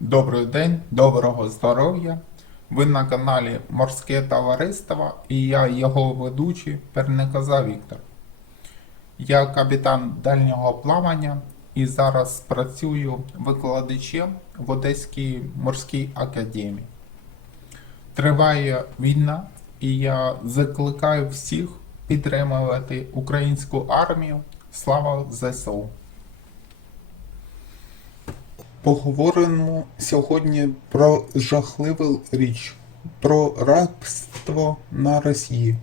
Добрий день, доброго здоров'я. Ви на каналі Морське Товариство і я його ведучий Перникоза Віктор. Я капітан дальнього плавання і зараз працюю викладачем в Одеській морській академії. Триває війна, і я закликаю всіх підтримувати українську армію. Слава ЗСУ! Поговоримо сьогодні про жахливу річ, про рабство на Росії.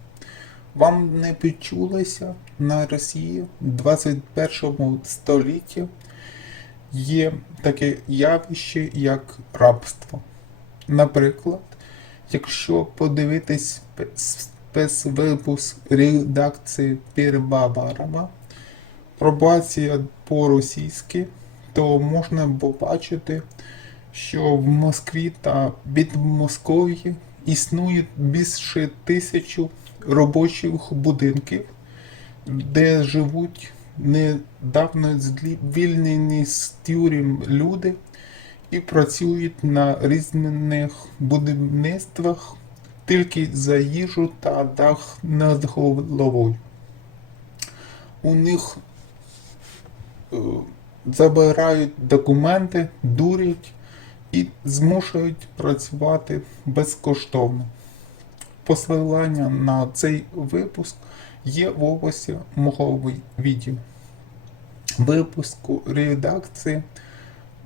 Вам не почулося на Росії в 21 столітті є таке явище, як рабство. Наприклад, якщо подивитись спецвипуск редакції Пірбабарова, пробація по-російськи, то можна побачити, що в Москві та Підмосков'ї існує більше тисячу робочих будинків, де живуть недавно звільнені з тюрем люди і працюють на різних будівництвах тільки за їжу та дах над головою. У них е, забирають документи, дурять і змушують працювати безкоштовно. Посилання на цей випуск є в описі мого відео. Випуску редакції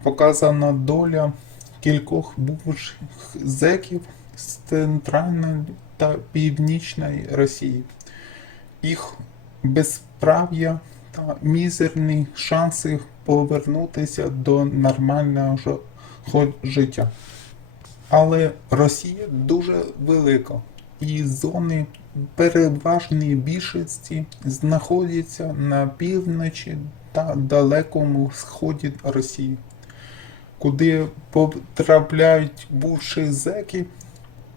показана доля кількох бувших зеків з центральної та північної Росії. Їх безправ'я та мізерні шанси повернутися до нормального життя. Але Росія дуже велика, і зони переважної більшості знаходяться на півночі та далекому сході Росії, куди потрапляють бувші зеки,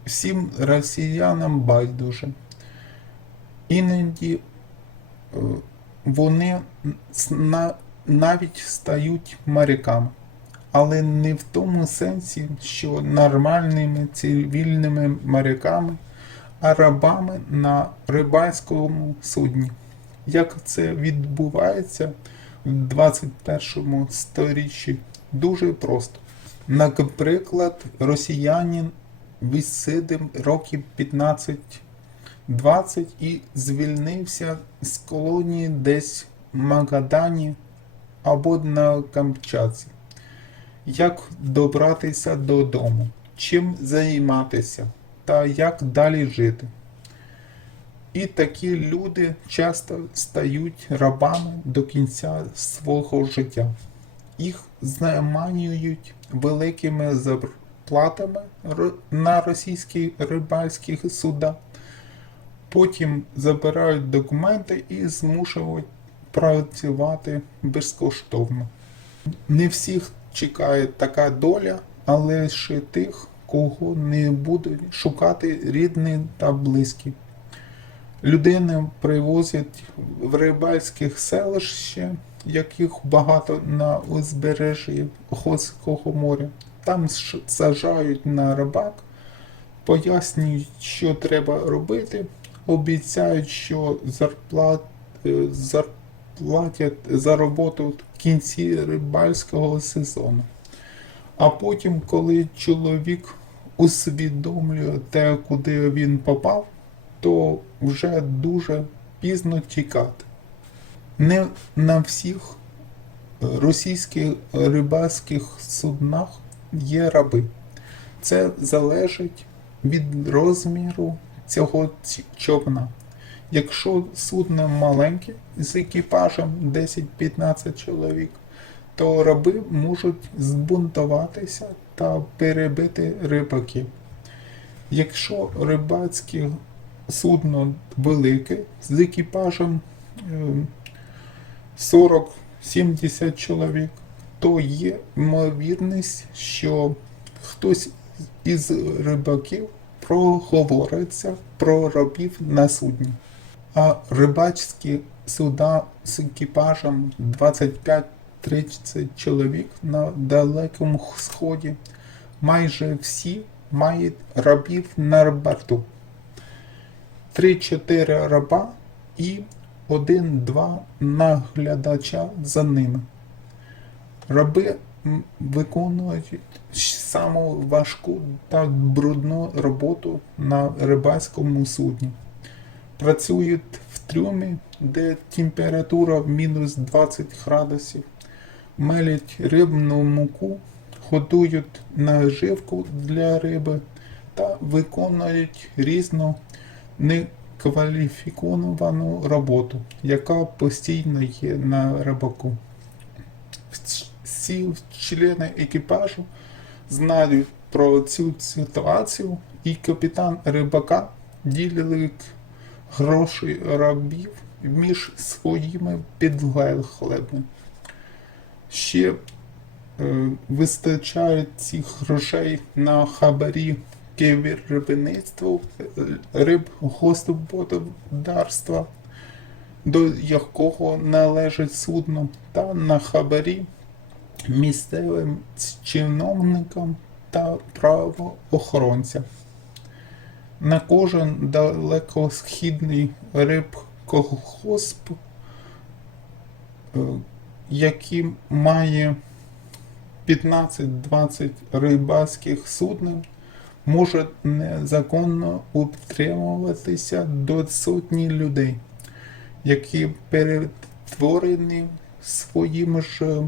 всім росіянам байдуже. Іноді е, вони навіть стають моряками, але не в тому сенсі, що нормальними цивільними моряками, а рабами на рибальському судні. Як це відбувається 21 сторіччі? Дуже просто. Наприклад, росіянин відсидив років 15 20 і звільнився з колонії десь в Магадані або на Камчатці. Як добратися додому, чим займатися та як далі жити. І такі люди часто стають рабами до кінця свого життя. Їх заманюють великими зарплатами на російських рибальських судах потім забирають документи і змушують працювати безкоштовно. Не всіх чекає така доля, але ще тих, кого не будуть шукати рідні та близькі. Людини привозять в рибальських селище, яких багато на узбережжі Охотського моря. Там саджають на рибак, пояснюють, що треба робити, обіцяють, що зарплат, е, зарплатять за роботу в кінці рибальського сезону. А потім, коли чоловік усвідомлює те, куди він попав, то вже дуже пізно тікати. Не на всіх російських рибальських суднах є раби. Це залежить від розміру цього човна. Якщо судно маленьке з екіпажем 10-15 чоловік, то раби можуть збунтуватися та перебити рибаків. Якщо рибацьке судно велике з екіпажем е, 40-70 чоловік, то є ймовірність, що хтось із рибаків проговориться про рабів на судні. А рибацькі суда з екіпажем 25-30 чоловік на Далекому Сході майже всі мають рабів на борту. 3-4 раба і 1-2 наглядача за ними. Раби виконують саму важку та брудну роботу на рибацькому судні. Працюють в трюмі, де температура мінус 20 градусів, мелять рибну муку, готують наживку для риби та виконують різну некваліфіковану роботу, яка постійно є на рибаку. Всі члени екіпажу знають про цю ситуацію, і капітан рибака ділить гроші рабів між своїми підлеглими. Ще е, вистачає цих грошей на хабарі керівництву рибгосподарства, до якого належить судно, та на хабарі місцевим чиновникам та правоохоронцям. На кожен далекосхідний рибколгосп, е, який має 15-20 рибацьких суден, може незаконно утримуватися до сотні людей, які перетворені своїми ж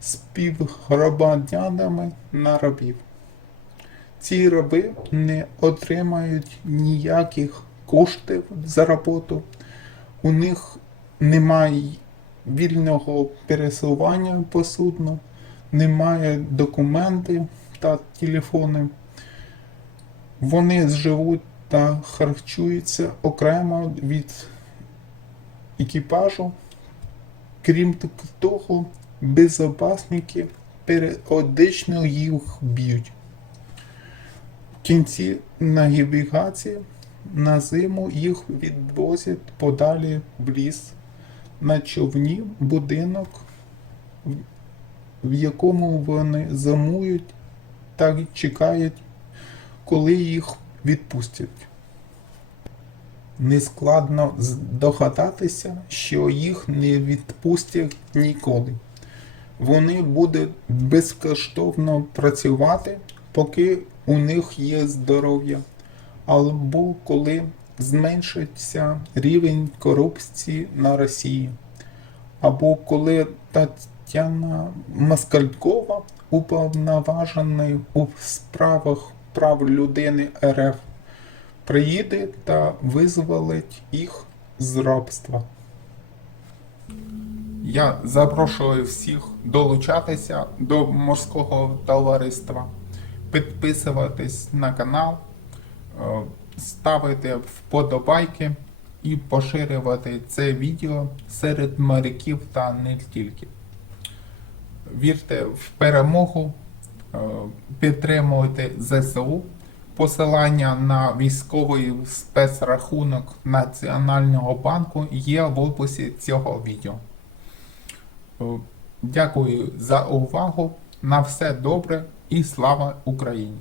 співгромадянами на рабів. Ці раби не отримають ніяких коштів за роботу, у них немає вільного пересування по судну, немає документів та телефони. Вони живуть та харчуються окремо від екіпажу. Крім того, безопасники періодично їх б'ють. В кінці навігації на зиму їх відвозять подалі в ліс на човні будинок, в- якому вони зимують та чекають, коли їх відпустять. Нескладно здогадатися, що їх не відпустять ніколи. Вони будуть безкоштовно працювати, поки у них є здоров'я, або коли зменшиться рівень корупції на Росії, або коли Тетяна Москалькова, уповноважений у справах прав людини РФ, приїде та визволить їх з рабства. Я запрошую всіх долучатися до морського товариства, підписуватись на канал, е, ставити вподобайки і поширювати це відео серед моряків та не тільки. Вірте в перемогу, е, підтримуйте ЗСУ. Посилання на військовий спецрахунок Національного банку є в описі цього відео. Е, Дякую за увагу. На все добре і слава Україні!